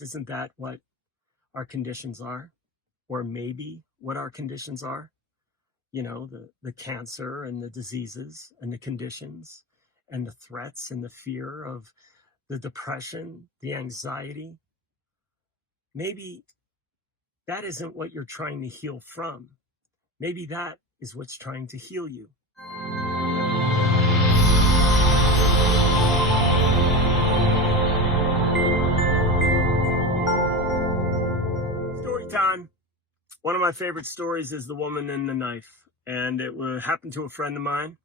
Isn't that what our conditions are? Or maybe what our conditions are? The cancer and the diseases and the conditions and the threats and the fear of the depression, the anxiety. Maybe that isn't what you're trying to heal from. Maybe that is what's trying to heal you. Story time. One of my favorite stories is The Woman and the Knife. And it happened to a friend of mine.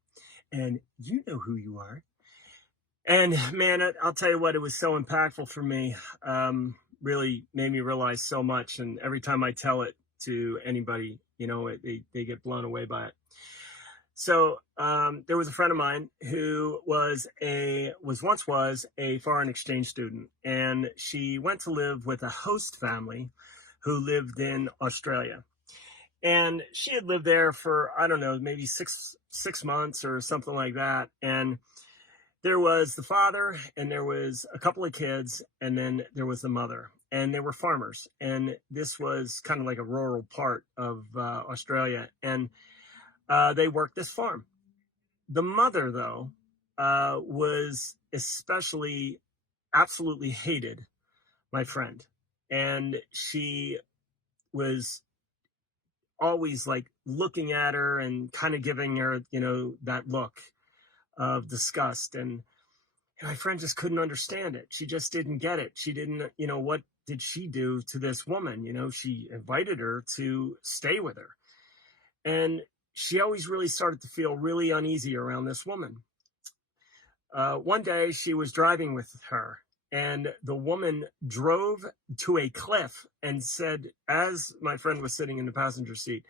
And you know who you are. And man, I'll tell you what, it was so impactful for me. Really made me realize so much. And every time I tell it to anybody, they get blown away by it. So there was a friend of mine who was once a foreign exchange student, and she went to live with a host family who lived in Australia. And she had lived there for, I don't know, maybe six months or something like that. And there was the father, and there was a couple of kids, and then there was the mother. And they were farmers. And this was kind of like a rural part of Australia. And they worked this farm. The mother, though, was especially absolutely hated my friend. And she was always like looking at her and kind of giving her, that look of disgust. And my friend just couldn't understand it. She just didn't get it. She didn't, what did she do to this woman? She invited her to stay with her. And she always really started to feel really uneasy around this woman. One day she was driving with her, and the woman drove to a cliff and said, as my friend was sitting in the passenger seat,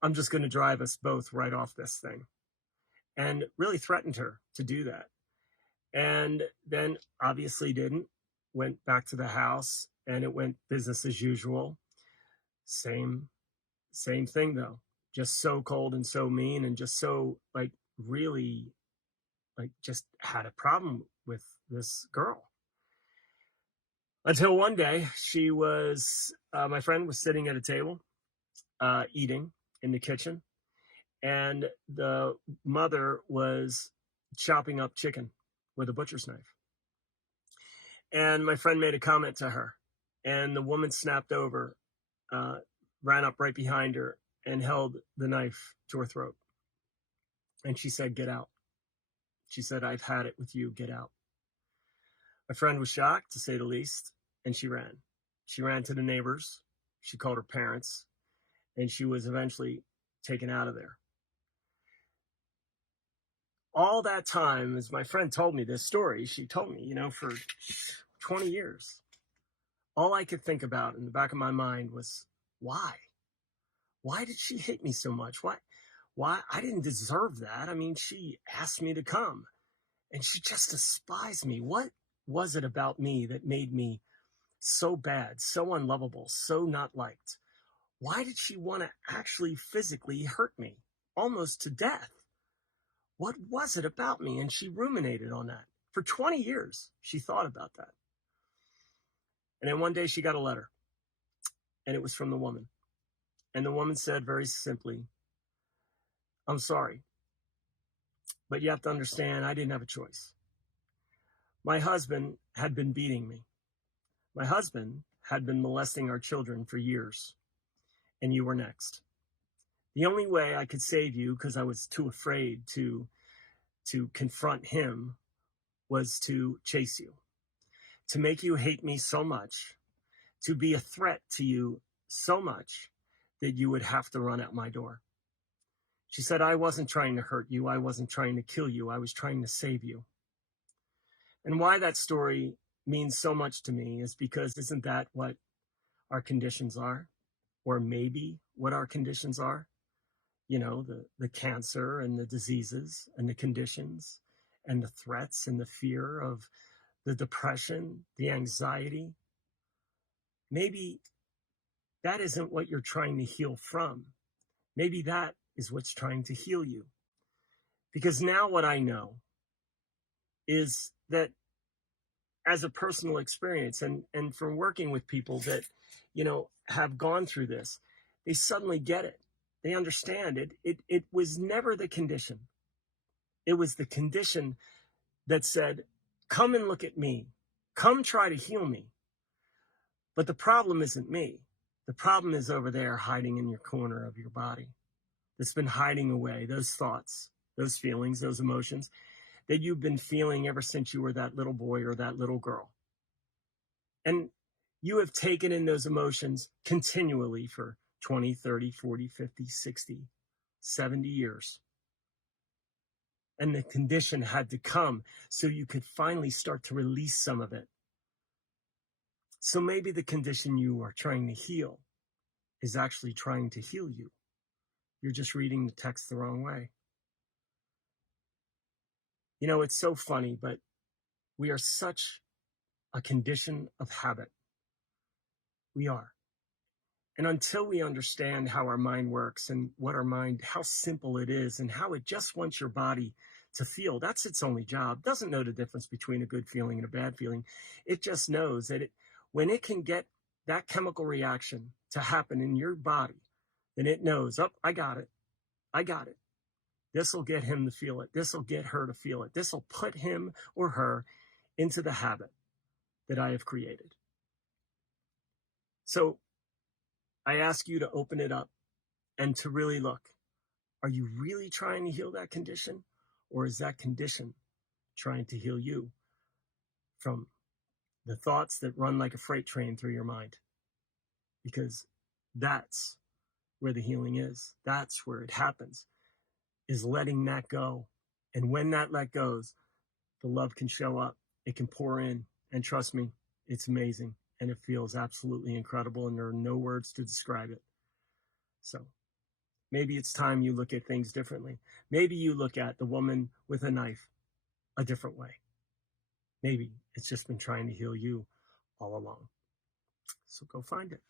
"I'm just going to drive us both right off this thing," and really threatened her to do that. And then obviously didn't, went back to the house, and it went business as usual. Same thing though, just so cold and so mean, and just so really just had a problem with this girl. Until one day my friend was sitting at a table, eating in the kitchen, and the mother was chopping up chicken with a butcher's knife. And my friend made a comment to her, and the woman snapped over, ran up right behind her, and held the knife to her throat. And she said, "Get out." She said, "I've had it with you, get out." My friend was shocked, to say the least, and she ran. She ran to the neighbors. She called her parents, and she was eventually taken out of there. All that time, as my friend told me this story, she told me, for 20 years, all I could think about in the back of my mind was, why? Why did she hate me so much? Why? I didn't deserve that. I mean, she asked me to come, and she just despised me. What was it about me that made me so bad, so unlovable, so not liked? Why did she want to actually physically hurt me, almost to death? What was it about me? And she ruminated on that. For 20 years, she thought about that. And then one day she got a letter, and it was from the woman. And the woman said very simply, "I'm sorry, but you have to understand, I didn't have a choice. My husband had been beating me. My husband had been molesting our children for years, and you were next. The only way I could save you, because I was too afraid to confront him, was to chase you, to make you hate me so much, to be a threat to you so much that you would have to run out my door." She said, "I wasn't trying to hurt you. I wasn't trying to kill you. I was trying to save you." And why that story means so much to me is because isn't that what our conditions are? Or maybe what our conditions are? The cancer and the diseases and the conditions and the threats and the fear of the depression, the anxiety. Maybe that isn't what you're trying to heal from. Maybe that is what's trying to heal you. Because now what I know is that as a personal experience, and from working with people that, have gone through this, they suddenly get it. They understand it. It was never the condition. It was the condition that said, come and look at me. Come try to heal me. But the problem isn't me. The problem is over there hiding in your corner of your body. That's been hiding away those thoughts, those feelings, those emotions that you've been feeling ever since you were that little boy or that little girl. And you have taken in those emotions continually for 20, 30, 40, 50, 60, 70 years. And the condition had to come so you could finally start to release some of it. So maybe the condition you are trying to heal is actually trying to heal you. You're just reading the text the wrong way. It's so funny, but we are such a condition of habit. We are. And until we understand how our mind works and how simple it is and how it just wants your body to feel, that's its only job. It doesn't know the difference between a good feeling and a bad feeling. It just knows that when it can get that chemical reaction to happen in your body, then it knows, oh, I got it. I got it. This will get him to feel it. This will get her to feel it. This will put him or her into the habit that I have created. So I ask you to open it up and to really look. Are you really trying to heal that condition? Or is that condition trying to heal you from the thoughts that run like a freight train through your mind? Because that's where the healing is. That's where it happens, is letting that go. And when that let goes, the love can show up. It can pour in. And trust me, it's amazing. And it feels absolutely incredible. And there are no words to describe it. So maybe it's time you look at things differently. Maybe you look at the woman with a knife a different way. Maybe it's just been trying to heal you all along. So go find it.